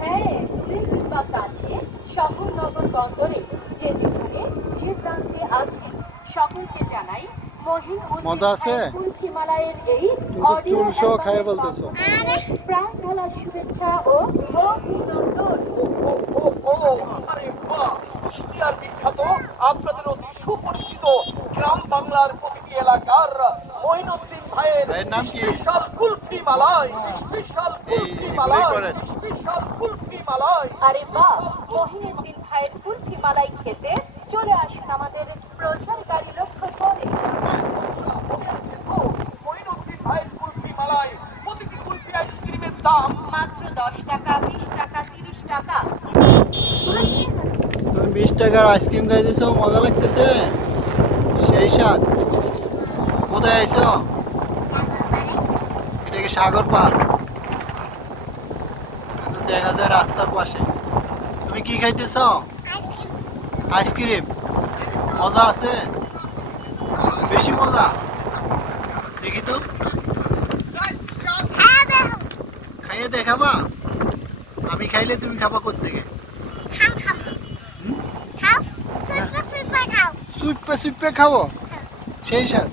হ্যাঁ, tourist bus আছে শহর নগর বন্দরে, যে যেখানে যে প্রান্তে আছেন সকলকে জানাই মহিন মজা আছে? হিমালয়ের এই তুমি তো অডিও চুল সহ খাইয়ে বলতেছো। প্রাণ ঢালার শুভেচ্ছা ও অভিনন্দন। আরে বাহ! কুষ্টিয়ার বিখ্যাত আপনাদের অতি সুপরিচিত গ্রাম বাংলার প্রতিটি এলাকার মঈনুদ্দিন ভাইয়ের ভাইয়ের নাম কি? স্পেশাল কুলফি মালাই, স্পেশাল কুলফি এগুলোই মালাই, করেন। স্পেশাল কুলফি মালাই। আরে বাহ, মহিনুদ্দিন ভাইয়ের কুলফি মালাই খেতে চলে আসুন আমাদের প্রচার গাড়ি লক্ষ্য করে। মঈনুদ্দিন ভাইয়ের কুলফি মালাই, প্রতিটি কুলফি আইসক্রিমের দাম মাত্র 10 টাকা, 20 টাকা, 30 টাকা। তুমি 20 টাকার আইসক্রিম খাইতেছো, মজা লাগতেছে? সেই স্বাদ। কোথায় আইছো? এটা কি সাগর পার? এটা তো দেখা যায় রাস্তার পাশে। তুমি কি খাইতেছো? আইসক্রিম। মজা আছে? বেশি মজা? দেখি তো। খাইয়ে দেখাবা? আমি খাইলে তুমি খাবা কোত্থেকে? সুইপে সুইপে খাবো? সেই স্বাদ।